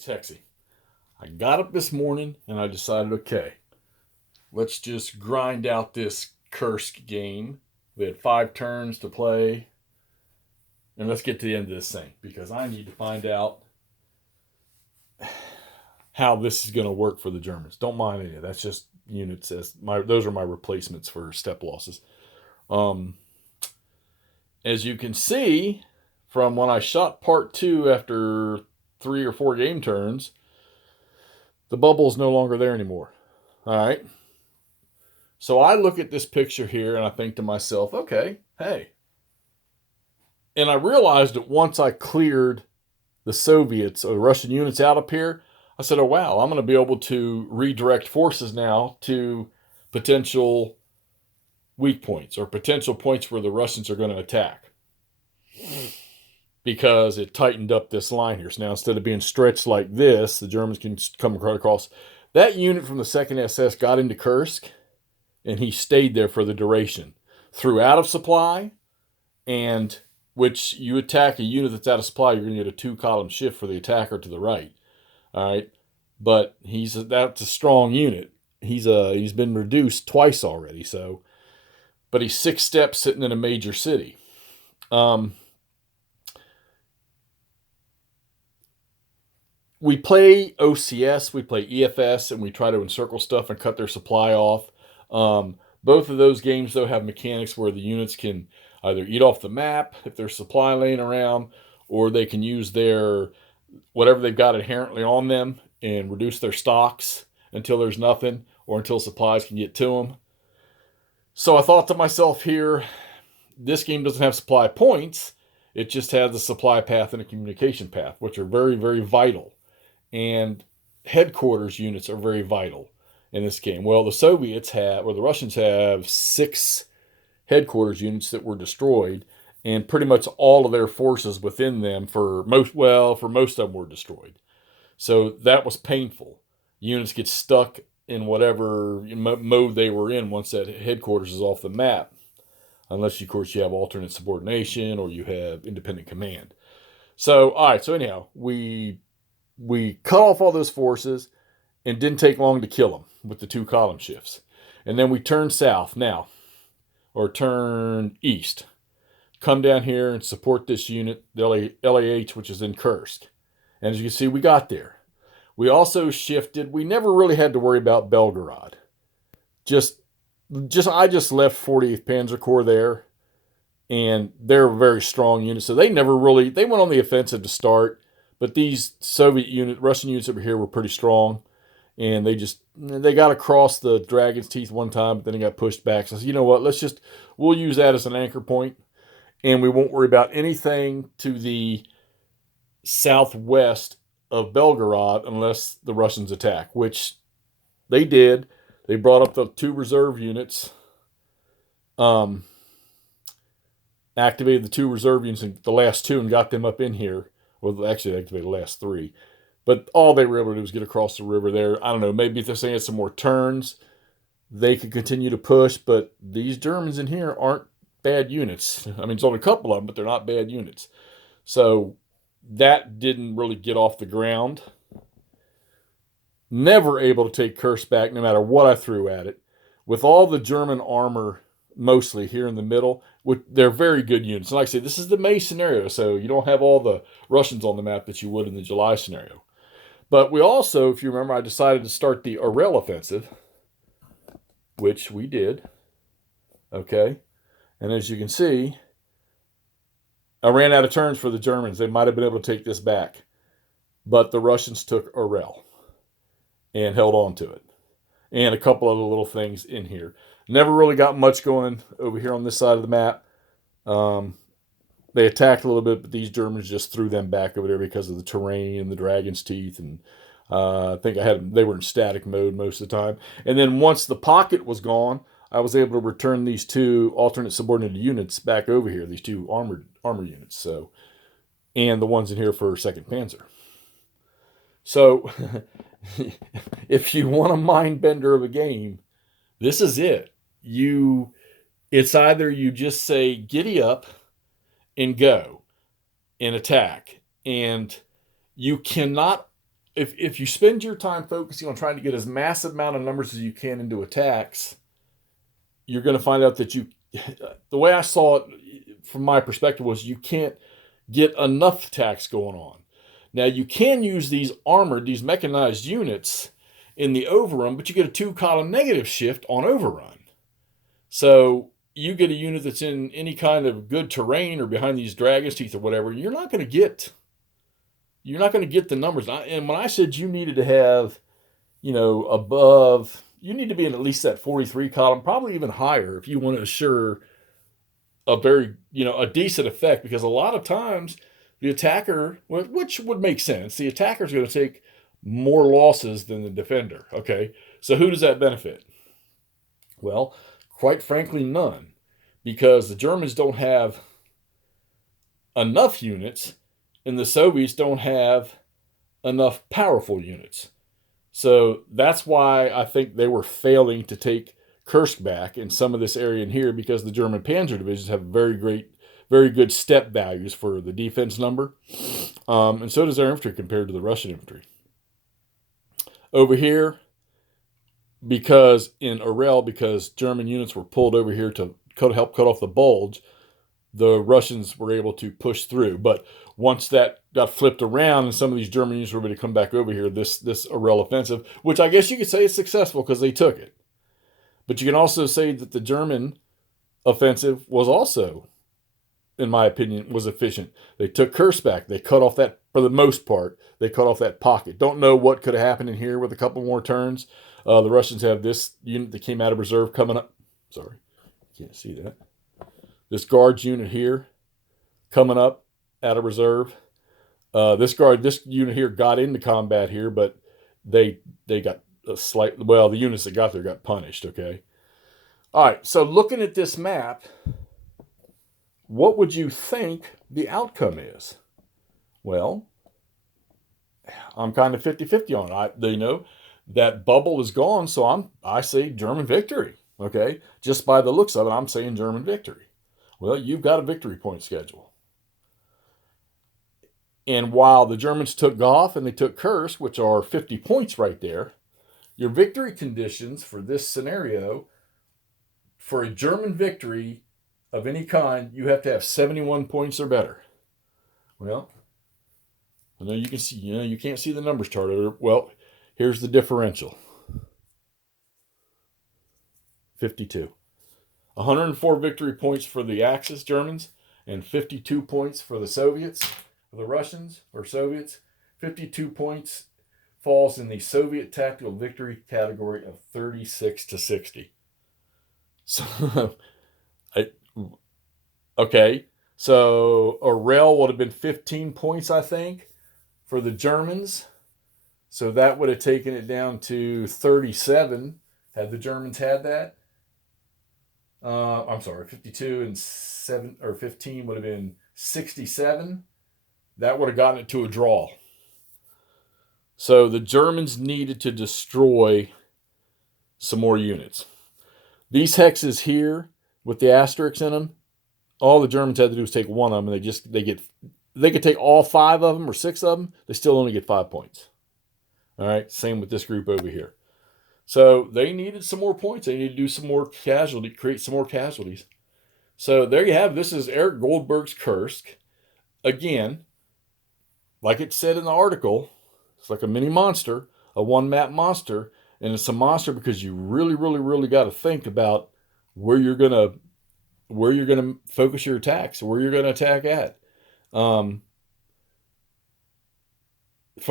Sexy. I got up this morning and I decided, okay, let's just grind out this Kursk game. We had 5 turns to play, and let's get to the end of this thing because I need to find out how this is going to work for the Germans. Don't mind any of that. That's just units those are my replacements for step losses. Um, as you can see from when I shot part 2 after 3 or 4 game turns, the bubble is no longer there anymore. All right. So I look at this picture here and I think to myself, okay, hey. And I realized that once I cleared the Soviets or Russian units out up here, I said, oh, wow, I'm going to be able to redirect forces now to potential weak points or potential points where the Russians are going to attack, because it tightened up this line here. So now instead of being stretched like this, the Germans can come across. That unit from the 2nd SS got into Kursk, and he stayed there for the duration. Threw out of supply, and which you attack a unit that's out of supply, you're going to get a 2-column shift for the attacker to the right. All right, but that's a strong unit. He's been reduced twice already. So, but he's 6 steps sitting in a major city. We play OCS, we play EFS, and we try to encircle stuff and cut their supply off. Both of those games, though, have mechanics where the units can either eat off the map if there's supply laying around, or they can use their whatever they've got inherently on them and reduce their stocks until there's nothing, or until supplies can get to them. So I thought to myself here, this game doesn't have supply points. It just has a supply path and a communication path, which are very, very vital. And headquarters units are very vital in this game. Well, the Russians have 6 headquarters units that were destroyed, and pretty much all of their forces within them for most of them were destroyed. So that was painful. Units get stuck in whatever mode they were in once that headquarters is off the map, unless, of course, you have alternate subordination or you have independent command. So, all right, so anyhow, we cut off all those forces and didn't take long to kill them with the 2-column shifts. And then we turned south now, or turn east. Come down here and support this unit, the LAH, which is in Kursk. And as you can see, we got there. We also shifted. We never really had to worry about Belgorod. I just left 48th Panzer Corps there, and they're a very strong unit. So they went on the offensive to start, but these Russian units over here were pretty strong, and they got across the Dragon's Teeth one time, but then they got pushed back. So I said, you know what, we'll use that as an anchor point, and we won't worry about anything to the southwest of Belgorod unless the Russians attack, which they did. They brought up the 2 reserve units, activated the 2 reserve units, and the last 2, and got them up in here. Well, actually, they activated the last 3. But all they were able to do was get across the river there. I don't know, maybe if they're saying some more turns, they could continue to push, but these Germans in here aren't bad units. I mean, there's only a couple of them, but they're not bad units. So that didn't really get off the ground. Never able to take Kursk back no matter what I threw at it. With all the German armor mostly here in the middle, they're very good units. And like I say, this is the May scenario, so you don't have all the Russians on the map that you would in the July scenario. But we also, if you remember, I decided to start the Orel offensive, which we did. Okay. And as you can see, I ran out of turns for the Germans. They might have been able to take this back. But the Russians took Orel and held on to it. And a couple other little things in here. Never really got much going over here on this side of the map. They attacked a little bit, but these Germans just threw them back over there because of the terrain and the Dragon's Teeth. And I think they were in static mode most of the time. And then once the pocket was gone, I was able to return these 2 alternate subordinated units back over here, these 2 armor units. So, and the ones in here for 2nd Panzer. So, if you want a mind bender of a game, this is it. It's either you just say, giddy up and go and attack. And you cannot if you spend your time focusing on trying to get as massive amount of numbers as you can into attacks, you're going to find out that the way I saw it from my perspective was you can't get enough attacks going on. Now you can use these mechanized units in the overrun, but you get a 2-column negative shift on overrun. So you get a unit that's in any kind of good terrain or behind these dragon's teeth or whatever, you're not going to get the numbers. And when I said you needed to have, you need to be in at least that 43 column, probably even higher if you want to assure a decent effect, because a lot of times the attacker, which would make sense, the attacker is going to take more losses than the defender. Okay, so who does that benefit? Well, quite frankly, none, because the Germans don't have enough units and the Soviets don't have enough powerful units. So that's why I think they were failing to take Kursk back in some of this area in here, because the German panzer divisions have very good step values for the defense number. And so does their infantry compared to the Russian infantry. Over here, because German units were pulled over here to help cut off the bulge, the Russians were able to push through. But once that got flipped around and some of these German units were able to come back over here, this Orel offensive, which I guess you could say is successful because they took it. But you can also say that the German offensive was also, in my opinion, was efficient. They took Kursk back. They cut off that, for the most part, they cut off that pocket. Don't know what could have happened in here with a couple more turns. The Russians have this unit that came out of reserve coming up. Sorry, can't see that. This guards unit here coming up out of reserve. This unit here got into combat here, but they got the units that got there got punished, okay? All right, so looking at this map, what would you think the outcome is? Well, I'm kind of 50-50 on it. That bubble is gone, so I say German victory, okay? Just by the looks of it, I'm saying German victory. Well, you've got a victory point schedule. And while the Germans took Goff and they took Kursk, which are 50 points right there, your victory conditions for this scenario, for a German victory of any kind, you have to have 71 points or better. Well, I know you can see, you can't see the numbers chart. Well, here's the differential. 52. 104 victory points for the Axis Germans and 52 points for the Soviets. For the Russians or Soviets, 52 points falls in the Soviet tactical victory category of 36-60. So, okay, so Orel would have been 15 points, I think, for the Germans. So that would have taken it down to 37 had the Germans had that. I'm sorry, 52 and 7 or 15 would have been 67. That would have gotten it to a draw. So the Germans needed to destroy some more units. These hexes here with the asterisks in them, all the Germans had to do was take one of them, and they could take all 5 of them or 6 of them. They still only get 5 points. All right, same with this group over here. So they needed some more points. They needed to do some more create some more casualties. So there you have. This is Eric Goldberg's Kursk. Again, like it said in the article, it's like a mini monster, a one-map monster, and it's a monster because you really, really, really got to think about where you're gonna focus your attacks, where you're gonna attack at. From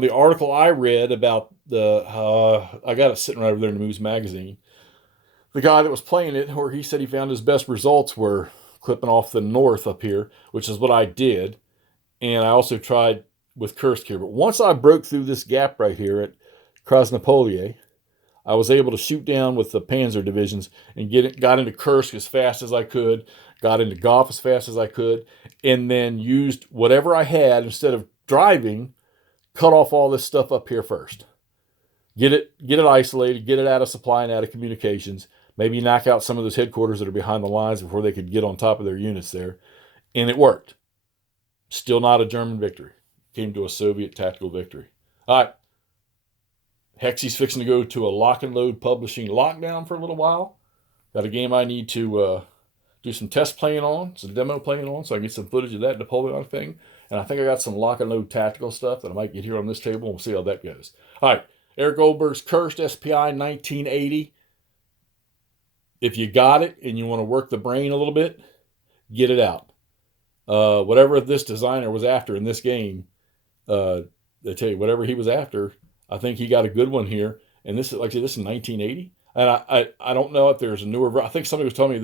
the article I read about I got it sitting right over there in the Moose magazine. The guy that was playing it, where he said he found his best results were clipping off the north up here, which is what I did, and I also tried with Kursk here. But once I broke through this gap right here at Krasnopolie, I was able to shoot down with the Panzer divisions and got into Kursk as fast as I could, got into Goff as fast as I could, and then used whatever I had instead of driving, cut off all this stuff up here first. Get it isolated, get it out of supply and out of communications, maybe knock out some of those headquarters that are behind the lines before they could get on top of their units there. And it worked. Still not a German victory. Came to a Soviet tactical victory. All right. Hexy's fixing to go to a lock and load publishing lockdown for a little while. Got a game I need to do some test playing on, some demo playing on, so I can get some footage of that Napoleon thing. And I think I got some lock and load tactical stuff that I might get here on this table, and we'll see how that goes. All right, Eric Goldberg's Kursk SPI 1980. If you got it and you want to work the brain a little bit, get it out. Whatever this designer was after in this game, I tell you, whatever he was after, I think he got a good one here. And this is, like I said, this is 1980. And I don't know if there's a newer. I think somebody was telling me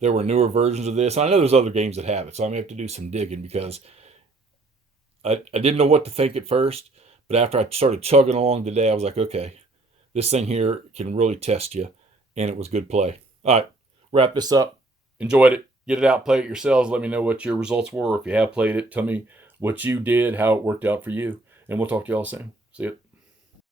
there were newer versions of this. And I know there's other games that have it, so I may have to do some digging because I didn't know what to think at first. But after I started chugging along today, I was like, okay, this thing here can really test you, and it was good play. All right, wrap this up. Enjoyed it. Get it out, play it yourselves. Let me know what your results were. If you have played it, tell me what you did, how it worked out for you, and we'll talk to y'all soon. See you.